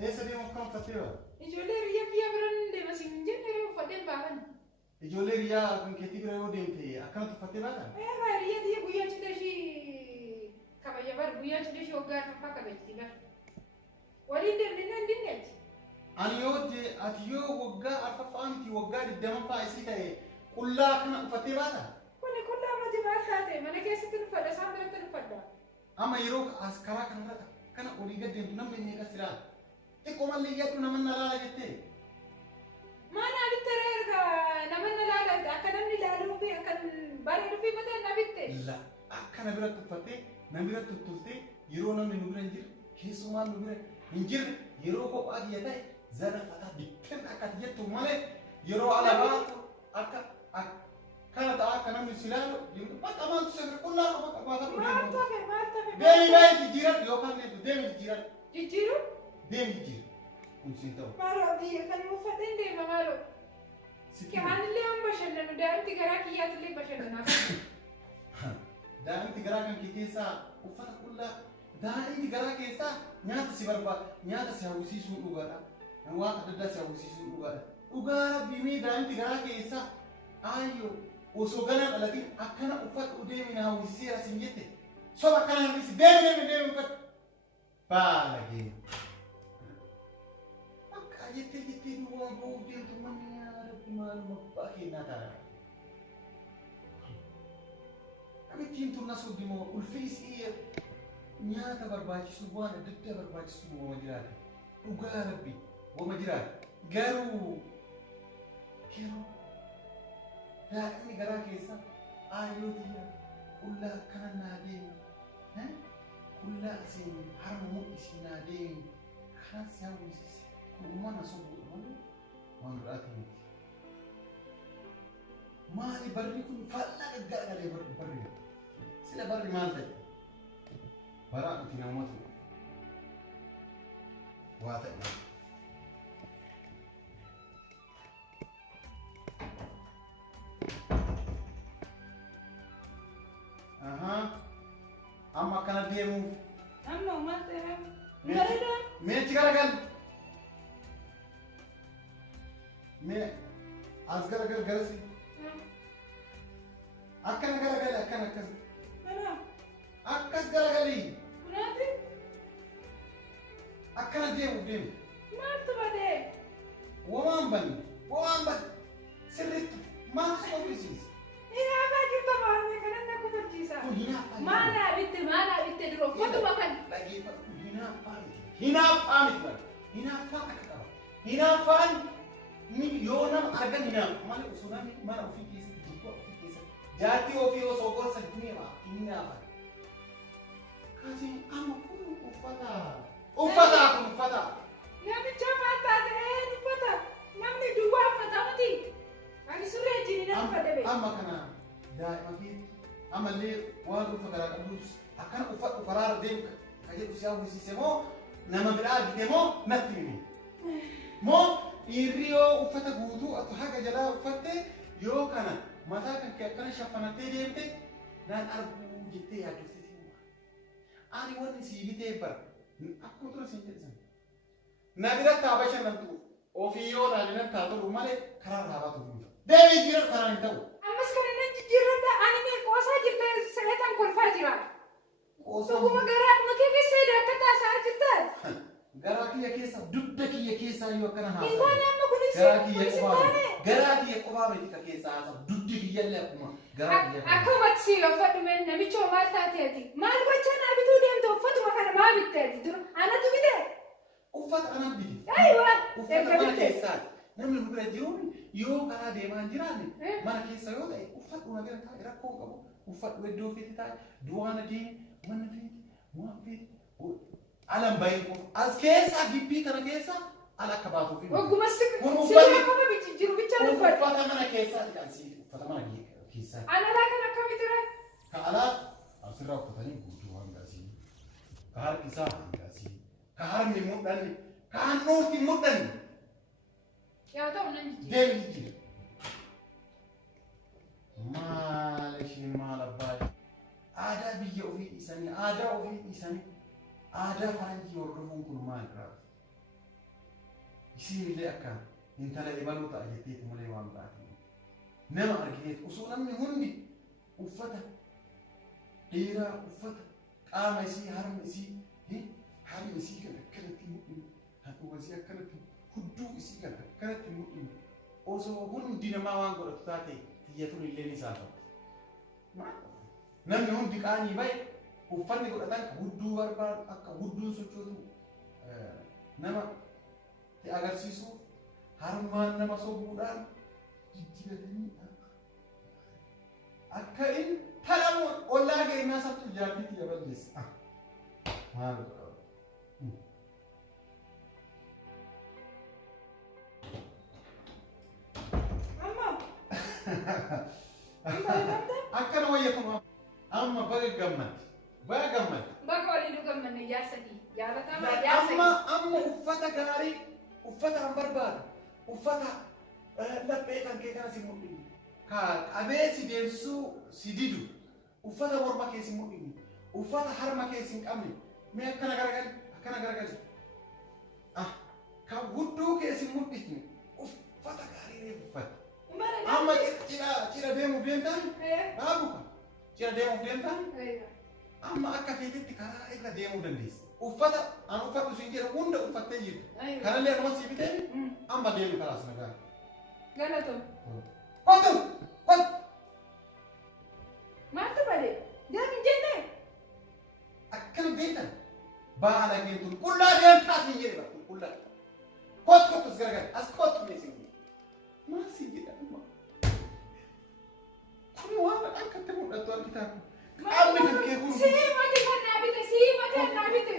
Essa dia uma cama fateva. Ijoollee biyya kiyya biraan hin deemasin hin jenne yeroo uffadheen baahan. Ijoollee biyyaa kun keetii bira yoo deemte akkanatti uffattee baata? Biyya tiyya guyyaa cidha ishii kabaja bar guyyaa cidha ishii waggaa arfaffaa kabajti bar. Waliin deemnee nan dinneeti. Ani yoo ati yoo waggaa arfaffaa miti waggaa 20ffaa isii ta'e qullaa akkana uffattee baata? Kuni qullaa mati maal taate mana keessatti uffadha isaan biratti uffadha. Amma yeroo as karaa kanarra kana olii gad deemtu namni inni eegas jira. Xiqqoo mallee iyyattu namanna laala jettee. Mana bitte erga namanna laala akka namni ilaaluu fi akka bareeduu fi mataa na bitte. La akkana biratti uffattee namni biratti tuttultee yeroo namni nu bira hin jirre keessumaan nu bira hin jirre yeroo kophaa kiyya ta'e zana fataa bitteen akkati jettu malee yeroo alabaatu akka kana ta'a akka namni si ilaalu bakka maantu sirri qullaa qaba qabaata maal tafe deemi baay'ee jijjiiran yookaan deemi jijjiiran jijjiiru deemi jijjiiran kun siin ta'u maaloo biyya kan uffateen deema maaloo kemaanillee an bashannanu daa'imti garaa kiyyaatillee bashannanaa daa'imti garaa kan kee keessaa uffata qullaa daa'imti garaa keessaa nyaata si barbaada nyaata si hawwisiisuu dhugaadha waan adda addaa si hawwisiisuu dhugaadha dhugaa rabbii daa'imti garaa keessaa ayyoo osoo ganaa dhalatiin akkana uffata deemi na hawwisiiseera siin jette soba akkana hawwisi deemi uffata baalagee akka jettee duwwaa ba'uuf deemtu manni rabbi maaluma abbaa kennaa taara amittiin turna soddimoo ulfeesii nyaata barbaachisu waan adda addaa barbaachisu wama jiraata dhugaa rabbi wama jiraata garuu daa'imni garaa keessa ayyootiya qullaa akkana naa deemu qullaa asiin harma mul'isii naa deemu kanas yaa hawwisiise kun na sobuudha malee waan dhugaatii miti maali barri kun faallaa gaggaraagalee barri sila barri maal ta'e bara itti namoota waa ta'e amma kana deemu amma ummata meetti garagal mee as garagal garasi akkana garagal akkana akkas garagali akkana deemu maaltu badee waan bani sirriitti maaltu si ofiisiisa hinaafaa jirta maalme kanan na kufachiisa maalaa bitte duroo fotuma kan hinaaffaa yoo nama argan hinaaf malee osoo namni mana ofii keessatti dubbaa ofii keessatti jaartii ofii osoo gorsan hinaafa kaasiin amma kun uffata namicha maal taate uffata namni duwwaa uffata miti ani surree ejjini nan uffadhe amma kana daa'ima fi amallee waan uffata garaa qabduus akkana uffadhu karaara deemu ka jedhu si hawwisiise moo nama biraa argite moo natti himi moo dhiirri yoo uffata guutuu atu haga jalaa uffatte yoo kana mataa kan kee akkana shaffanattee deemte naan arguu jettee yaaddofte ani wanni sii bitee bar akkuma tura siin jedhisan na biratti haa bashannantu ofii yoo na biratti haa tolu malee karaa raabaa turuudha deebii jira karaa hin ta'u ammas kana nan jijjiirradha ani mee qoosaa jirta sagantaan kolfaa jira dhuguma garaa makee keessa akka taasaa jirtan garaa kiyya keessa dudda kiyya keessaa yoo akkana haasaa intaane amma kunis garaa kiyya qofaa miti ka keessaa haasaa duddi kiyyallee akkuma garaa kiyya akkumatti si uffadhu meen namicha maal taateeti maal gochaa naa bituu deemte uffatuma kana maa bitteeti dura anatu bite uffata anan bite aywa uffata mana keessaa namni nu bira jiruun yoo karaa deemaa hin jiraanne mana keessa yoo ta'e uffadhu na bira taa'e rakkoo qabu uffadhu iddoo feeti taa'e du'aana deemi manna feeti waan feeti alam bayin kun as keessa gibbii kana keessa ala akka baatuuf hin ogummaa si uffata qofa jiru bicha uffata mana keessaa kan si uffata mana keessaa alaa kan akkamitti ture ka alaa asirraa uffatanii guutuu hangasii ka harki isaa hangasii ka harmi mudhanni ka hannuutti mudhanni yaa ta'u nan deemi jira maal ishiin maal abbaa aadaa biyya ofii dhiisanii aadaa ofii dhiisanii aadaa faranjii hordofuun kun maal irraa isiin illee akka intala ibaluu ta'a jetteeti malee waan biraati. Nama argineet osoo namni hundi uffata dheeraa uffata qaama isii harma isii kan akkanatti mul'inu handhuura isii akkanatti hudduu isii kan akkanatti mul'inu osoo hundi namaa waan godhatu taate tiyyatuun illee ni saafatti. Namni hundi qaanii bahe uffanni godhatan hudduu barbaadu akka hudduun sochootu nama agarsiisuuf harmaan nama sobuudhaan jijjiiratanii akka inni talamu ollaa ga'inaa sabtu jaartiitti jaballeessa. Maal godhaa? Akkana wayya kun amma baga gammatti. Baga gammatti. Baga waliin gammanne jaarsati. Jaalataa amma uffata gaarii uffata an barbaadu uffata laphee kan kee kana si mul'inu. Qabee si deemsisuu si didu uffata morma kee si mul'inu uffata harma kee si hin qabne mee akkana garagali kan hudduu kee si mul'isne uffata gaarii uffata. Amma cira deemuuf deemtan dhaabuka cira deemuuf deemtan amma akka feetetti karaa irra deemuu dandeessa. Uffata an uffatu siin jedhu hunda uffattee jirtu. Kanallee akkuma si bitee amma deemu karaa sana gaara. Galatoom. Kotu! Maaltu bade? Deemin jennee? Akkana beekan baala keentuun qullaa deemtaa siin jedhe bara qullaa. Kottu as garagara as kottu mee siin jedhe. Maal siin jedha amma? Kun waan akkatti mul'attu argitaa kun. Qaamni kan kee kun. Siimati kan naa bite siimati kan naa bite.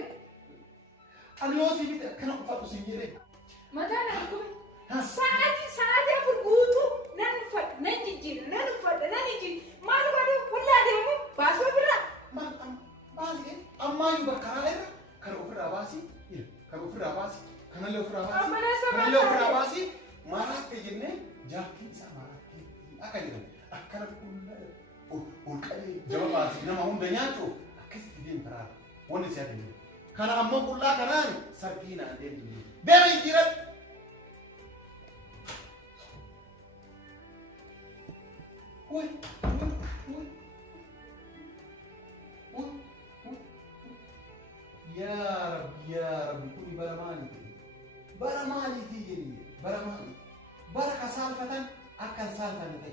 Ani yoo si bite akkana uffatu siin jedhe. Mataa na argume. Sa'aatii afur guutuu nan uffadha nan jijjiira nan uffadha nan jijjiira maal godhu qullaa deemu baasuu biraa. Baasii ammayyuu bakka karaa irra kan ofirraa baasii kan ofirraa baasii kanallee ofirraa baasii maraatti jennee jaartiin isaa maraatti akka jedhamu akkana ol qabee jaba baasii nama hunda nyaachuuf akkasitti deemu karaa wanni si hafe kana ammoo qullaa kanaan sarbii naan deemtu deema jijjiiradhu. Oi. Ya Rabbi, kuni bara maali tiyye, bara maali. Bara kasalfatan akan salfan ta'e.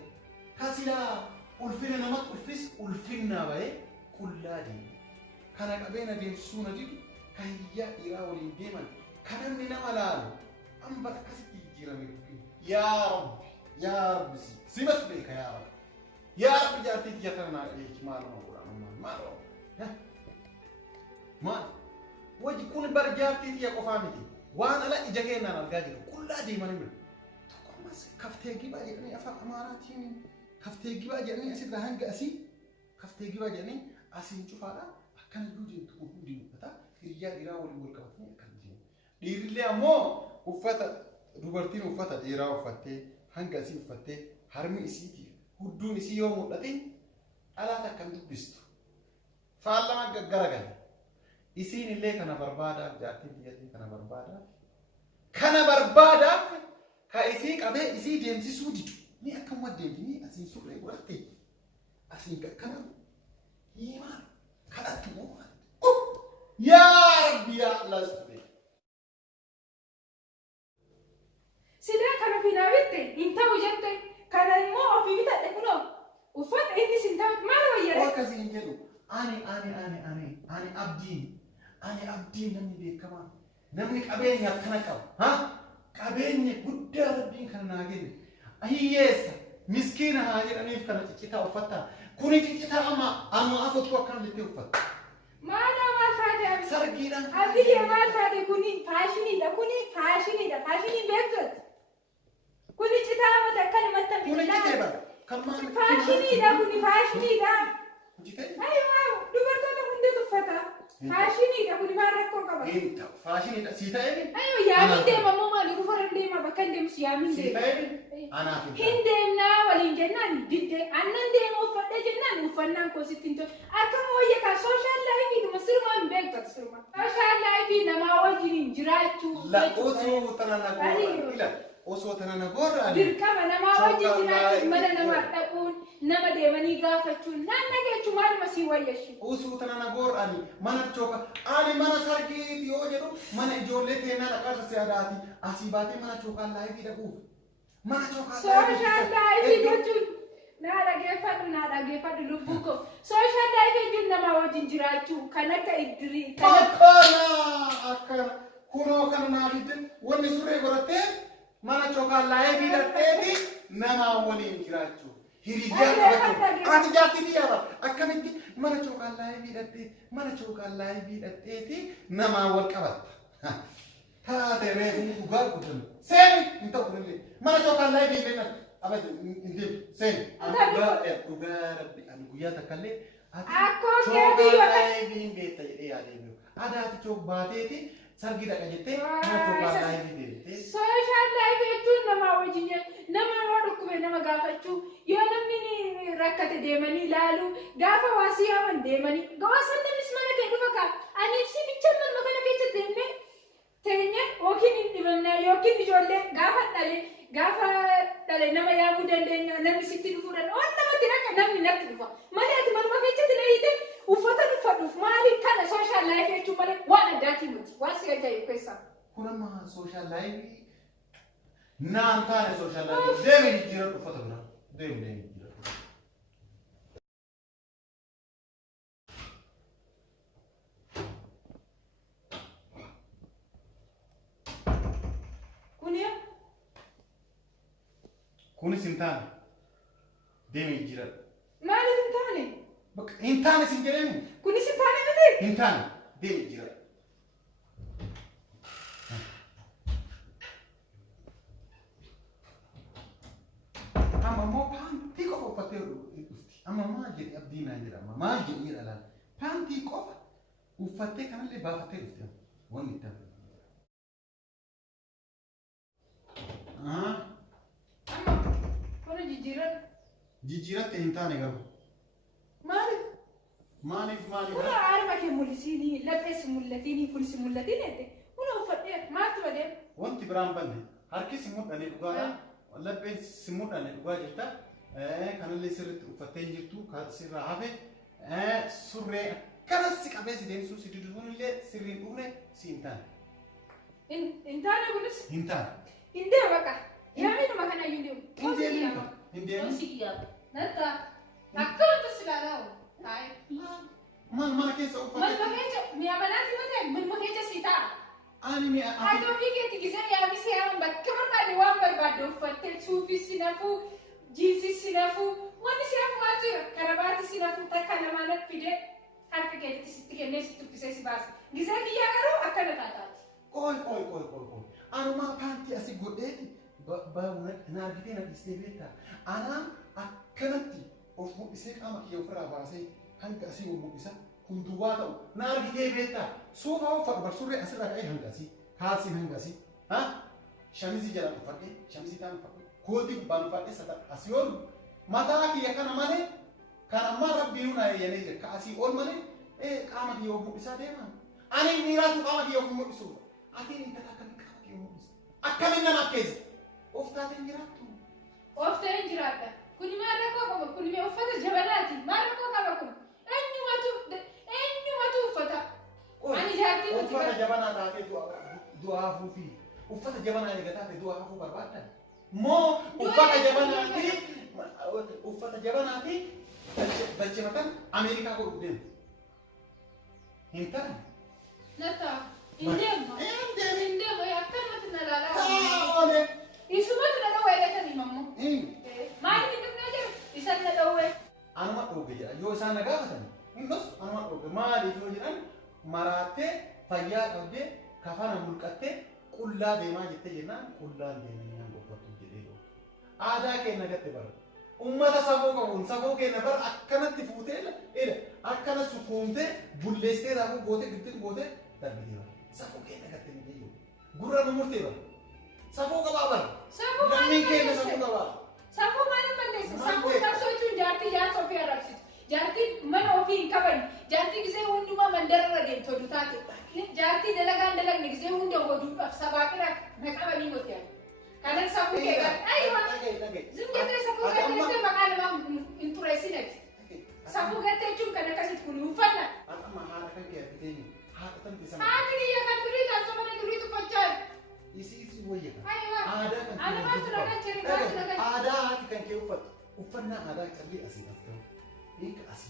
Kasila ulfina namat ulfinna bahe kulladi. Kana qabeena deemsisuu na didu kahiyyaa dhiiraa waliin deeman kanamni nama laalu amma akkasitti jijjiirame. Ya Rabbi, simatu beeka yaa Rabbi. Ya Rabbi jaartii jaartana eechi maaluma godhamu maal waji kun bar jaartii ya qofaa miti waan ala ija keenyaan argaa jiru qullaa deemanii jiru tokko ammas kaftee gibaa jedhanii afaan amaaraatiin kaftee gibaa jedhanii asirraa hanga asii kaftee gibaa jedhanii asiin cufaadha akkana iyyuu deemtu kun hundi uffata hiriyaa dhiiraa waliin wal qabatanii akkana deemu dhiirillee ammoo uffata dubartiin uffata dhiiraa uffattee hanga asii uffattee harmi isiitiif hudduun isii yoo mul'ate dhalaata akkam dubbistu faallama garagal isiin illee kana barbaadaaf jaartiin biyyattii kana barbaadaaf ka isii qabee isii deemsisuu didu ni akkuma deemtini asiin surree godhatte asiin kana himaa kadhattu moo yaa Rabbi yaa Allah Sida kana finaawitte inta'u jette kana immoo ofii bitadhe kunoo uffata inni sin ta'u maal wayyare akkasiin jedhu ani abdiin namni beekamaa namni qabeenya akkana qabu qabeenya guddaa Rabbiin kana naa kenne hiyyeessa miskiina haa jedhaniif kana ciccitaa uffatta kuni ciccitaa amma afottu akkana jettee uffatta maal taate sargiidhaan abdiyye maal taate kuni faashiniidha faashinii beektot kuni citaa mata akkana matta kuni ciccitaa bara kan maal faashiniidha ayyoo dubartoota hundatu uffata faashiniidha kuni maal rakkoo qaba faashiniidha sii ta'ee ayyoo yaamin deema moo maali dhufaran deema bakka hin deemsu yaamin deema anaaf hin deemnaa waliin jennaan didde annan deema uffadhe jennaan uffannaan koo sitti hin tolu akkam wayya kaa sooshaal laayifii dhuma sirmaa hin beektu sirma sooshaal laayifii fi nama wajjin jiraachuu. La osoo tanana goora ila osoo tanana goora. Dirqama nama wajjin jiraachuu mana nama dhaquun nama deemanii gaafachuun naanna jechuun maaluma si wayyashi. Osoo tanana goora mana chooka ani mana sargiiti yoo jedhu mana ijoollee keenyaa dhaqaasa siyaadaati asii baatee mana chookaan laayifii dhaquuf. Mana chookaan social life jechuun naa dhageeffadhu lubbuu koo. Social life jechuun nama wajjin jiraachuu kan akka iddirii. Akkana kunoo kan naaf itti wanni suree godhattee mana chookaan laayifii dhaqxeeti nama waliin jiraachuu. Hiriyaa qabatu. Ati jaatti diyaaba. Akkamitti mana chookaan laayifii dhaqxee mana chookaan laayifii dhaqxeeti nama wal qabatta. Taate reefu dhugaa guddan. Seeni hin ta'u illee mana chookaan laayifii illee abadi illee seeni. Dhugaa rabbi ani guyyaa takka illee ati chookaan laayifii beekta jedhee yaadee jiru. Adaati chook baateeti sargi dhaqa jettee mana chookaan laayifii deemtee. Social life jechuun nama wajjin nama waa dhukkube nama gaafachuu yoo namni rakkate deemanii ilaaluu gaafa waa siyaaman deemanii gawaasan namis mana kee dhufa kaa ani ibsi bicha mana kana keessa deemnee teenya yookiin ijoollee gaafa dhale nama yaabuu dandeenya namni sitti dhufuudhaan waan namatti rakka namni natti dhufa malee ati manuma keessatti leeyite uffata uffadhuuf maaliif kana social life jechuun malee waan addaatii miti waan si ajaa'ibu keessaa. Kun amma social life naan taane social life deemi jijjiirra uffata bira deemi jijjiirra. Kunis hin taane deemi jijjiirra. Maaliif hin taane? Hin taane sin jedhani. Kunis hin taane miti? Hin taane deemi jijjiirra. Amma moo paantii qofa uffattee dhufti. Amma maal jedhi abdii naan jedhama. Maal jedhii dhalaan. Paantii qofa uffattee kanallee baafattee dhufti. Wanni itti hafe. Jijjiiratte hin taane garuu. Maaliif? Kuna harma kee mul'isiinii laphees mul'atiinii kunis mul'atiin ette. Kuna uffadhee maaltu badee? Wanti biraan banne harki si mudhanii dhugaadha. Lapheen si mudhanii dhugaa jirta. Kanallee sirriitti uffattee hin jirtu sirraa hafe. Surree akkanas si qabee si deemsuu si duduun illee sirriin dhufne si hin taane. Hin taane kunis? Hin taane. Hin deemu baqa. Yaamiduma kana hin deemu. Hin deemu. Nata. Akkanatti si laalaa oolu. Mana keessa uffattee. Mana keessa mi'a manaatti mata mana keessa si ta'a. Ani mi'a. Ati ofii keetti gisee yaami si yaaman bakka barbaade waan barbaade uffattee suufii si nafuu jiinsi si nafuu wanni si nafuu maal jira karabaati si nafuu takka namaan fidee harka keetti sitti kennee si tuffisee si baasa. Gisee kiyyaa garuu akkana taataati. Qoy. Anumaa paantii asii godheeti naargitee na dhiistee beektaa. Anaa akkanatti of mul'isee qaama kiyya ofirraa baasee hanga asii mul'isa kun duwwaa ta'u naargitee beektaa. Suufa uffatu barsurree asirraa ka'ee hanga asii kaasii hanga asii. Shamizii jala uffadhee shamizii taan uffadhee kootii gubbaan uffadhee sata asii ol mataa kiyya kana malee kan ammaa rabbiin na eeyyanee jira ka asii ol malee qaama kiyya of mul'isaa deemaa. Ani miiraatu qaama kiyya of mul'isuudha. Ati intala akkamii qaama kiyya mul'isa? Akkamiin nama akkeessa? Of taatee jiraattu. Of ta'ee jiraadha. Kuni maal rakkoo qaba? Kuni mee uffata jabanaati. Maal rakkoo qaba kun? Eenyumatu uffata? Ani jaartii nuti uffata jabanaa taatee du'aa hafuufi. Uffata jabanaa eega taatee du'aa hafuu barbaadda? Moo uffata jabanaati dachematan Ameerikaa godhuuf deemu. Hin taane. Nata. Indeema akkanumatti na laalaa. Isumatu na dhawwee dhatanii mammoo. Maaliif hin dhufnee jiru? Isaan na dhawwee. Anuma dhooge jedha. Yoo isaan na gaafatan innis anuma dhooge. Maaliif yoo jedhan maraattee fayyaa qabdee kafana mulqattee qullaa deemaa jettee jennaan qullaan deemanii naan qophattu jedhee dhooge. Aadaa keenya gatte bara. Ummata safuu qabuun safuu keenya bara akkanatti fuutee akkana sukuumtee bulleessitee raafuu gootee gidduun gootee darbitee bara. Safuu keenya gatte ni jiru. Gurra nu murtee bara. Safuu qabaa bara. Lammiin keenya safuu qabaa. Safuu maaliif balleessa? Safuu qabsoo jechuun jaartii jaarsa ofii arrabsitu. Jaartii mana ofii hin qaban. Jaartii gisee hundumaa mandarra deemtu oduu taate. Jaartii dalagaa سباكنا نكابني موتيا كان سبوك أيوة زم كده سبوك كده مقال ما انترسينك سبوك تيجون كنا كسيت كلهم فنا أنا ما هذا كان كيف تاني هذا تاني سما هذه هي كان تريد أسمع تريد تفجر isi wayya أيوة ada kan أنا ما تلاقي شيء ما تلاقي ada kan ke ufanna ada kalli asi afto ik asi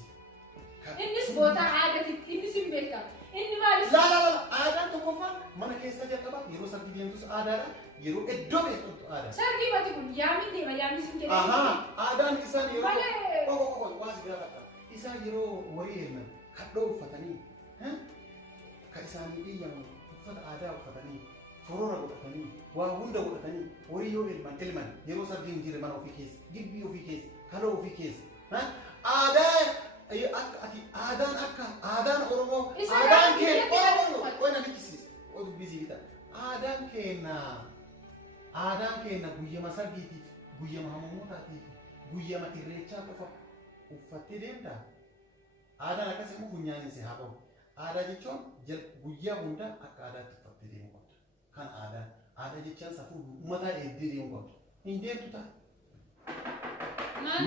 إني سبوتا عادة إني سيمبيكا إني ما لسه لا لا لا ada to kofa mana kesa jakaba yero sarti dientus ada yero eddo be ada سأرجع بتقول يامين دي ما يامين سيمبيكا aha ada isan yero Vale. oh wasi gara isa yero wariyena kaddo ufatani ha ka isani diyan ufata ada ufatani Torora godhatanii waa hunda godhatanii warii yoo ilman yeroo sardiin jire mana ofii keessa gibbii ofii keessa kaloo ofii keessa aadaan akka aadaan oromoo aadaan keenya qoona nikkisiis odu bizii bita aadaan keenya guyyama sardiitiif guyyama hammamootaatiif guyyama irreechaa qofa uffattee deemtaa aadaan akkas immoo funyaaninsi haa qabu aadaa jechuun guyyaa hunda akka aadaatti uffattee deemu kan ada jechaan safuu ummata eeddee deemu qabdu hin deemtu ta'a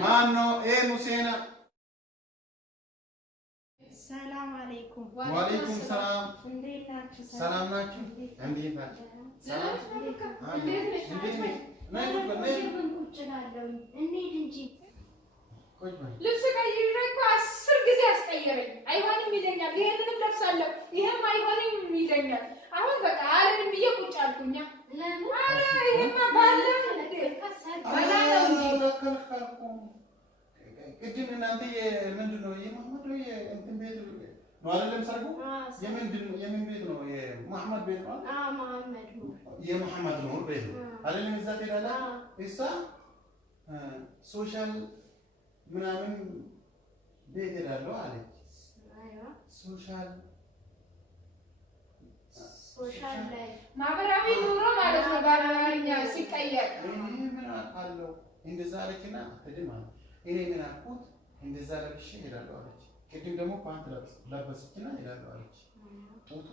maanno museena ሰላም አለይኩም ወአለይኩም ሰላም እንዴት ናችሁ ሰላም ናችሁ እንዴት ናችሁ ሰላም እንዴት ነሽ ምን ቁጭ እላለሁ እንሂድ እንጂ ልብስ ቀይሬ እኮ 10 ጊዜ አስቀየረኝ አይሆንም ይለኛል ይሄንንም ለብሳለሁ ይሄም አይሆንም ይለኛል አሁን በቃ አለንም ብዬ ቁጭ አልኩኛ ለምን አረ ይሄማ ባለ ቅድም እናንተ ምንድን ነው የመሐመድ ነው የእንትን ቤት ነው አይደለም ሰርጉ የምን ቤት ነው የመሐመድ ቤት ነው መሐመድ ነው የመሐመድ ነው ቤት አይደለም እዛ ትሄዳለ እሷ ሶሻል ምናምን ቤት ሄዳለሁ አለች ሶሻል ላይ ማህበራዊ ኑሮ ማለት ነው በአማርኛ ሲቀየር ምን አውቃለሁ እንደዛ አለችና አትድም አለ እኔ ምን አልኩት እንደዛ ለብሼ ሄዳለሁ አለች ቅድም ደግሞ ፓንት ለበሰችና ሄዳለሁ አለች ጡቱ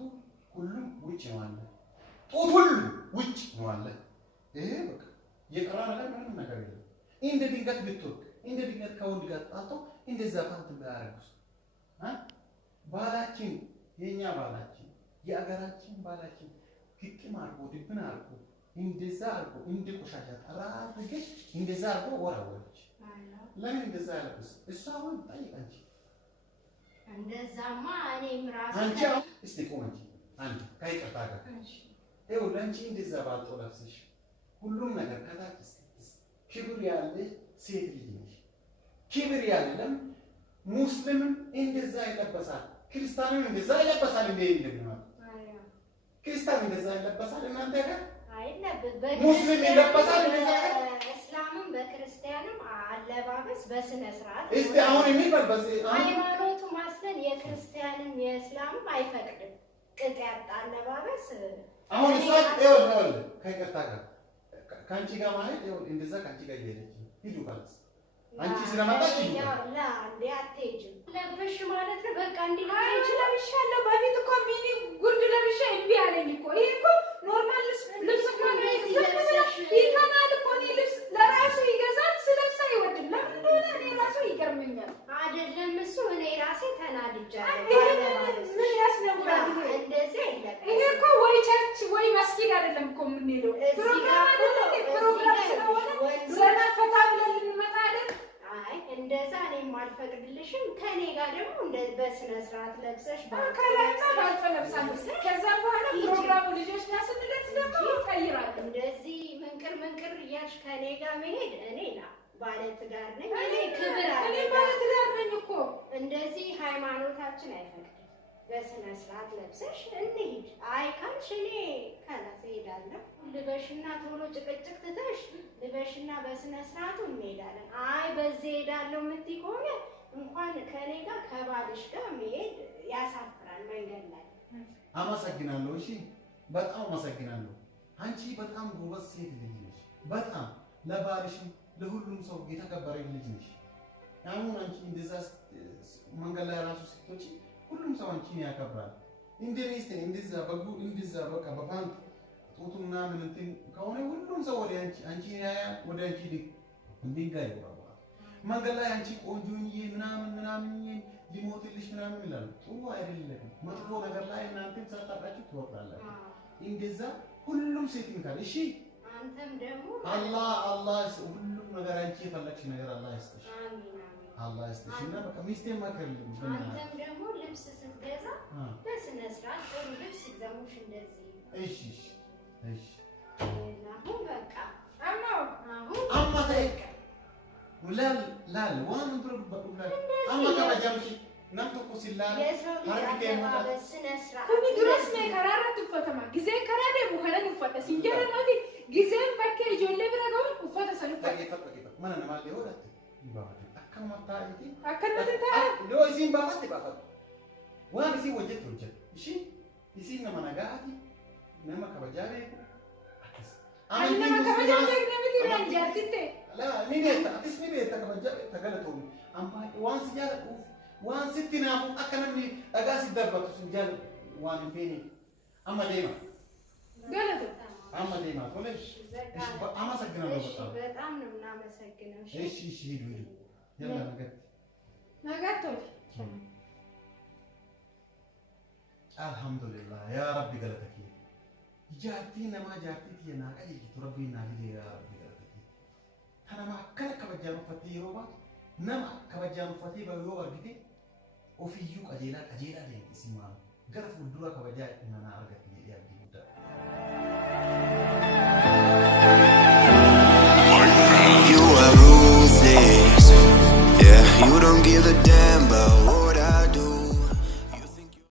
ሁሉም ውጭ ነው አለ ጡት ሁሉ ውጭ ነው አለ ይሄ በቃ የቀራ ነገር ምንም ነገር የለም እንደ ድንገት ብትወቅ እንደ ድንገት ከወንድ ጋር ጣጣ እንደዛ ፓንት ባያረጉስ ባላችን የኛ ባላችን የአገራችን ባላችን ግጥም አርጎ ድብን አርጎ እንደዛ አርጎ እንደ ቆሻሻ ጠራፍ ግን እንደዛ አርጎ ወራወረች ለምን እንደዛ ያለብስ እሷ አሁን ጠይቀንጂ እንደዛማ እኔም ራሴ አንቺ እስቲ ቆንጂ አንቺ ከይቅርታ ጋር ይኸው ለአንቺ እንደዛ ባልጦ ለብስሽ ሁሉም ነገር ከታች ክብር ያለሽ ሴት ልጅ ነሽ ክብር ያለም ሙስሊምም እንደዛ ይለበሳል ክርስቲያንም እንደዛ ይለበሳል እንዴ እንደምን ክርስቲያን እንደዛ ይለበሳል እናንተ ጋር አይለበስ ሙስሊም ይለበሳል እንደዛ እስላምም በክርስቲያንም አለባበስ በስነ ስርዓት እስቲ አሁን የሚበልበስ ሃይማኖቱ ማስለን የክርስቲያንም የእስላምም አይፈቅድም ቅጥ ያጣ አለባበስ አሁን እሷ ይኸውልህ ከይቅርታ ጋር ካንቺ ጋር ማለት ይኸው እንደዛ ካንቺ ጋር እየሄደች ሂዱ ባለስ አንቺ ስለመጣች ላ እንዴ አትሄጂም ለብሽ ማለት ነው በቃ እንዲህ ለብሻለሁ በፊት እኮ ሚኒ ጉርድ ለብሻ እምቢ አለኝ እኮ ይሄ እኮ ኖርማል ልብስ እኮ ነው ይከናል እኮ እኔ ልብስ ለራሱ ይገዛል ስለብስ አይወድም ለምን እንደሆነ እኔ ራሱ ይገርመኛል አይደለም እሱ እኔ ራሴ ተናድጃለሁ ምን ያስነውራል እንደዚህ አይደለም ይሄ እኮ ወይ ቸርች ወይ መስጊድ አይደለም እኮ የምንሄደው ፕሮግራም አይደለም ፕሮግራም ስለሆነ ዘና ፈታ ብለን ልንመጣ አይደል አይ እንደዛ እኔም አልፈቅድልሽም ከኔ ጋር ደግሞ እንደ በስነ ስርዓት ለብሰሽ ከላይና ባልፈ ለብሳለሁ ከዛ በኋላ ፕሮግራሙ ልጆች ጋር ስንደርስ ደግሞ ቀይራለሁ እንደዚህ መንቅር እያልሽ ከኔ ጋር መሄድ እኔ ባለ ትዳር ነኝ እኔ ክብር አለ እኔ ባለ ትዳር ነኝ እኮ እንደዚህ ሃይማኖታችን አይፈቅድም በስነ ስርዓት ለብሰሽ እንሂድ አይ ካልሽ እኔ ከላስ ሄዳለሁ ልበሽና ቶሎ ጭቅጭቅ ትተሽ ልበሽና በስነ ስርዓቱ እንሄዳለን አይ በዚህ ሄዳለሁ የምትይ ከሆነ እንኳን ከኔ ጋር ከባልሽ ጋር መሄድ ያሳፍራል መንገድ ላይ አመሰግናለሁ እሺ በጣም አመሰግናለሁ አንቺ በጣም ጎበዝ ሴት ልጅ ነሽ በጣም ለባልሽም ለሁሉም ሰው የተከበረች ልጅ ነሽ አሁን አንቺ እንደዛ መንገድ ላይ ራሱ ስትወጪ ሁሉም ሰው አንቺን ያከብራል እንደኔስ እንደዛ በጉ እንደዛ በቃ በፓንት ጡቱና ምን እንትን ከሆነ ሁሉም ሰው ወደ አንቺ ያያ ወደ አንቺ ድንጋይ ይወራዋል። መንገድ ላይ አንቺ ቆንጆዬ ምናምን ሊሞትልሽ ምናምን ይላሉ። ጥሩ አይደለም። መጥፎ ነገር ላይ እናንተም ሳታውቃችሁ ትወጣላችሁ። እንደዛ ሁሉም ሴት ይምካል። እሺ አንተም ደግሞ አላህ ሁሉም ነገር አንቺ የፈለግሽ ነገር አላህ ይስጥሽ። አላህ ይስጥሽ እና በቃ ሚስቴን ማከልልኝ። አንተም ደግሞ ልብስ ስትገዛ በስነ ስርዓት ጥሩ ልብስ ይዘሙሽ እንደዚህ። እሺ አሁን በቃ አማ ተይቅ ላል ዋን እንድሮ በቁላ አማ ከበጃምሽ ናምቶ ኩሲላል ሀርቢቴ ሞታ በስነ ስርዓት ኩኒ ድረስ ነው ከራራት ፈተማ ጊዜ ከራደ ሙከለን ፈተ ሲንጀራ ነው ጊዜም በከ ጆለ ብረጋው ፈተ ሰልፈ ፈቀ ማን ነው ማለት ይወራት ይባባል አከማታ ይቲ አከነታ ሎ ሲም ባፈት ባፈት ዋን ሲ ወጀት ወጀት እሺ እሺ ነማናጋቲ ነማ ከበጃቤ አነ ከበጃቤ ነምቲ ረንጃትቴ لا مين تسمي بيت تقلتهم أم وان سجال وان ستنا أكنني أقاسي دربة سجال وان فيني أما ديما قالت أما ديما كلش أما سجنا إيش بتأم نبنا سجنا إيش هيدوي يلا نقدر الحمد لله يا ربي قالتك جارتينا ما جارتي أنا أجي تربي نادي يا ربي أنا ما كان كبجان فتي روبا نما كبجان فتي بيو أرجدي وفي يوك أجيلا ده اسمه قرف الدرا كبجان إن أنا أرجع لي يا بيوتا You are ruthless, yeah. You don't give a damn.